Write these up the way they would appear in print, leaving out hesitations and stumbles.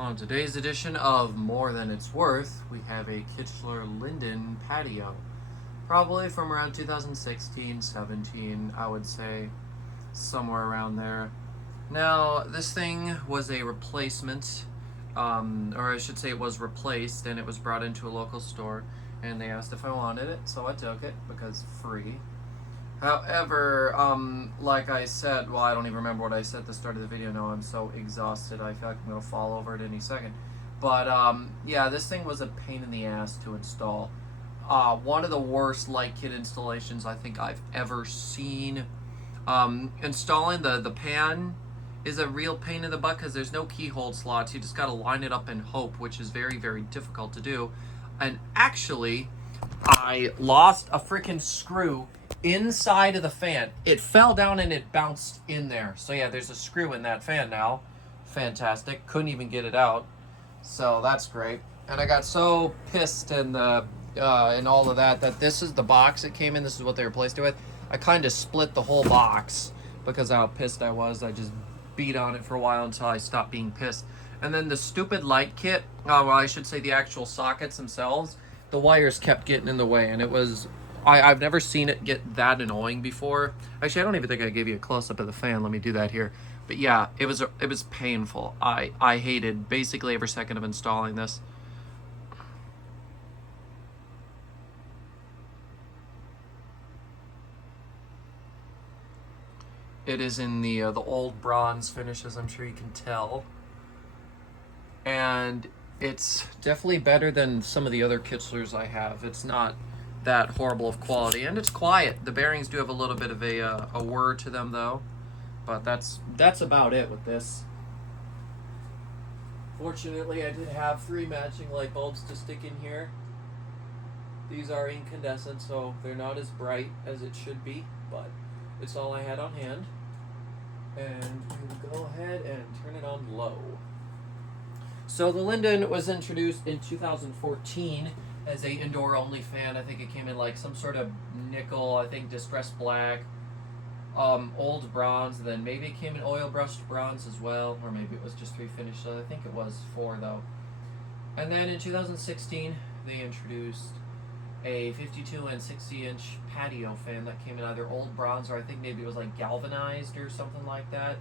On today's edition of More Than It's Worth, we have a Kichler Lyndon patio. Probably from around 2016, 17, I would say, somewhere around there. Now, this thing was a replacement, or I should say it was replaced, and it was brought into a local store, and they asked if I wanted it, so I took it, because free. However, like I said, well, I don't even remember what I said at the start of the video. No, I'm so exhausted. I feel like I'm going to fall over at any second. But, yeah, this thing was a pain in the ass to install. One of the worst light kit installations I think I've ever seen. Installing the pan is a real pain in the butt because there's no keyhole slots. You just got to line it up and hope, which is very, very difficult to do. And actually, I lost a freaking screw inside of the fan. It fell down and it bounced in there. So yeah, there's a screw in that fan now. Fantastic. Couldn't even get it out. So that's great. And I got so pissed and all of that this is the box it came in. This is what they replaced it with. I kind of split the whole box because of how pissed I was. I just beat on it for a while until I stopped being pissed. And then the stupid light kit, well, I should say the actual sockets themselves, the wires kept getting in the way, and it was, I've never seen it get that annoying before. Actually, I don't even think I gave you a close-up of the fan. Let me do that here. But yeah, it was painful. I hated basically every second of installing this. It is in the old bronze finish, as I'm sure you can tell. And it's definitely better than some of the other Kichlers I have. It's not that horrible of quality, and it's quiet. The bearings do have a little bit of a whir to them, though. But that's about it with this. Fortunately, I did have 3 matching light bulbs to stick in here. These are incandescent, so they're not as bright as it should be, but it's all I had on hand. And we will go ahead and turn it on low. So the Lyndon was introduced in 2014 as a indoor only fan. I think it came in like some sort of nickel, I think distressed black, old bronze, and then maybe it came in oil brushed bronze as well, or maybe it was just refinished. So I think it was 4 though. And then in 2016 they introduced a 52 and 60 inch patio fan that came in either old bronze or I think maybe it was like galvanized or something like that.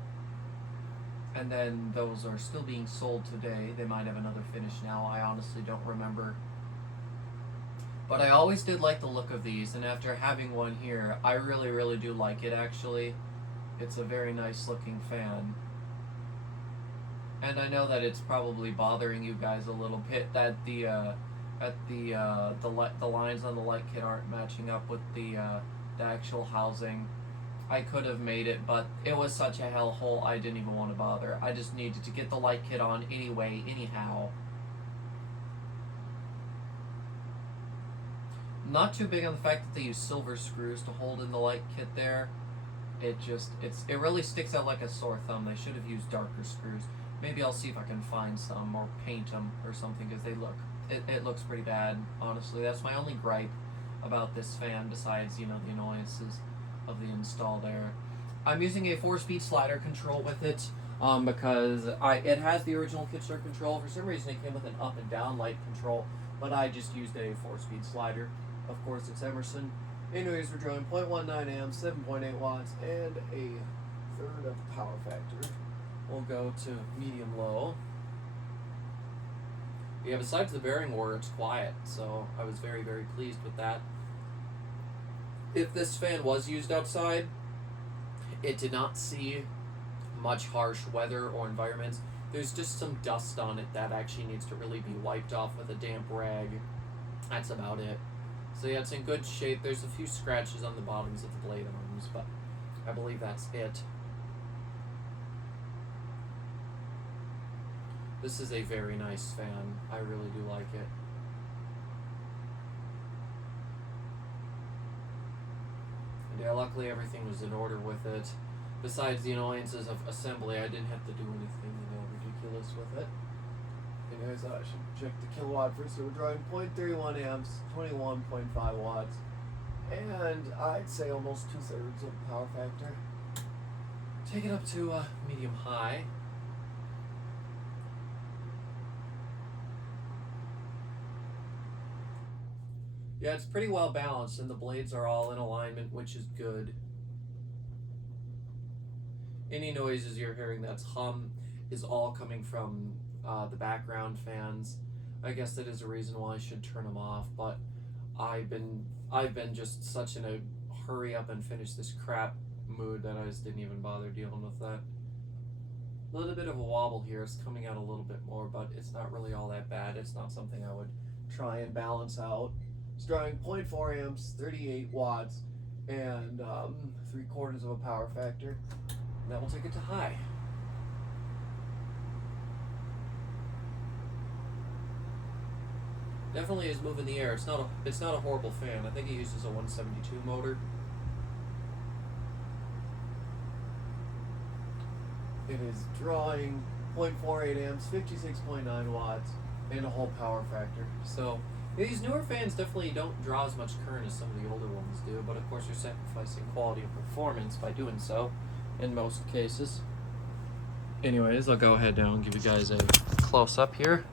And then those are still being sold today. They might have another finish now. I honestly don't remember. But I always did like the look of these, and after having one here, I really, really do like it actually. It's a very nice looking fan. And I know that it's probably bothering you guys a little bit that the lines on the light kit aren't matching up with the actual housing. I could have made it, but it was such a hellhole I didn't even want to bother. I just needed to get the light kit on anyway, anyhow. Not too big on the fact that they use silver screws to hold in the light kit there. It really sticks out like a sore thumb. They should have used darker screws. Maybe I'll see if I can find some or paint them or something because it looks pretty bad, honestly. That's my only gripe about this fan besides, the annoyances of the install there. I'm using a 4-speed slider control with it because it has the original Kichler control. For some reason it came with an up and down light control, but I just used a 4-speed slider. Of course, it's Emerson. Anyways, we're drawing 0.19 amps, 7.8 watts, and a third of the power factor. We'll go to medium-low. Yeah, besides the bearing whir, it's quiet, so I was very, very pleased with that. If this fan was used outside, it did not see much harsh weather or environments. There's just some dust on it that actually needs to really be wiped off with a damp rag. That's about it. So yeah, it's in good shape. There's a few scratches on the bottoms of the blade arms, but I believe that's it. This is a very nice fan. I really do like it. And yeah, luckily everything was in order with it. Besides the annoyances of assembly, I didn't have to do anything, ridiculous with it. Anyways, I should check the kilowatt first. So we're drawing 0.31 amps, 21.5 watts, and I'd say almost 2/3 of the power factor. Take it up to medium high. Yeah, it's pretty well balanced, and the blades are all in alignment, which is good. Any noises you're hearing that's hum is all coming from the background fans. I guess that is a reason why I should turn them off, but I've been just such in a hurry up and finish this crap mood that I just didn't even bother dealing with that. A little bit of a wobble here. It's coming out a little bit more, but it's not really all that bad. It's not something I would try and balance out. It's drawing 0.4 amps, 38 watts, and 3/4 of a power factor. And that will take it to high. Definitely is moving the air. It's not a horrible fan. I think it uses a 172 motor. It is drawing 0.48 amps, 56.9 watts, and a whole power factor. So these newer fans definitely don't draw as much current as some of the older ones do, but of course you're sacrificing quality and performance by doing so in most cases. Anyways, I'll go ahead now and give you guys a close up here.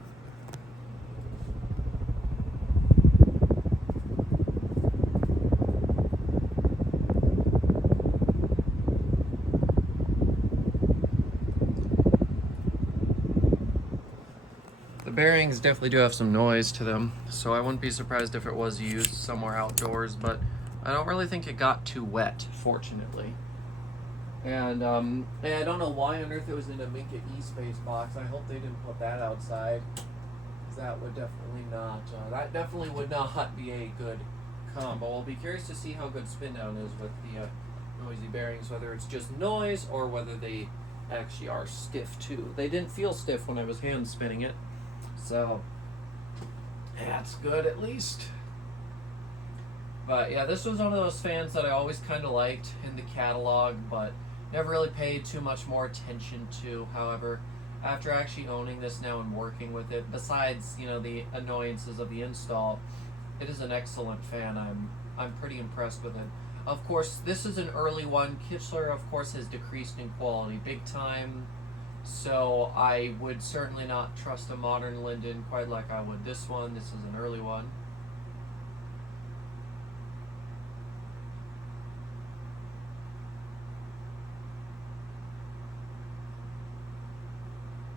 The bearings definitely do have some noise to them, so I wouldn't be surprised if it was used somewhere outdoors, but I don't really think it got too wet, fortunately. And I don't know why on earth it was in a Minka E-Space box. I hope they didn't put that outside, because that would definitely would not be a good combo. I'll be curious to see how good spin down is with the noisy bearings, whether it's just noise or whether they actually are stiff too. They didn't feel stiff when I was hand spinning it, so that's good at least. But yeah, this was one of those fans that I always kind of liked in the catalog, but never really paid too much more attention to. However, after actually owning this now and working with it, besides, you know, the annoyances of the install, it is an excellent fan. I'm pretty impressed with it. Of course, this is an early one. Kichler, of course, has decreased in quality big time, so I would certainly not trust a modern Lyndon quite like I would this one. This is an early one.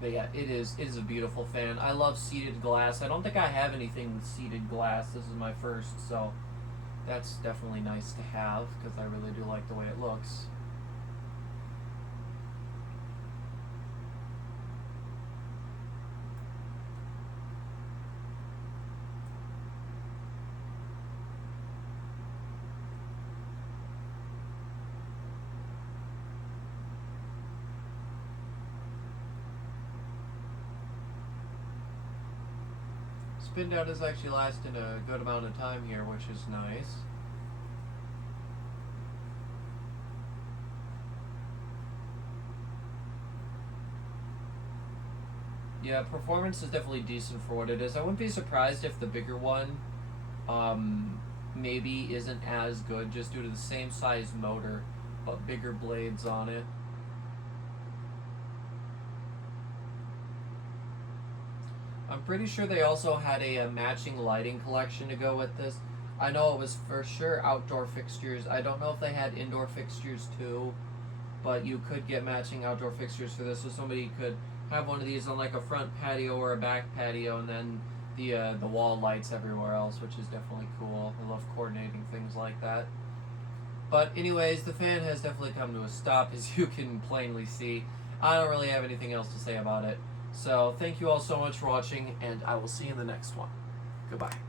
But yeah, it is a beautiful fan. I love seated glass. I don't think I have anything with seated glass. This is my first, so that's definitely nice to have because I really do like the way it looks. Spin down is actually lasting a good amount of time here, which is nice. Yeah, performance is definitely decent for what it is. I wouldn't be surprised if the bigger one maybe isn't as good just due to the same size motor but bigger blades on it. I'm pretty sure they also had a matching lighting collection to go with this. I know it was for sure outdoor fixtures. I don't know if they had indoor fixtures too, but you could get matching outdoor fixtures for this, so somebody could have one of these on like a front patio or a back patio, and then the wall lights everywhere else, which is definitely cool. I love coordinating things like that. But anyways, the fan has definitely come to a stop, as you can plainly see. I don't really have anything else to say about it. So thank you all so much for watching, and I will see you in the next one. Goodbye.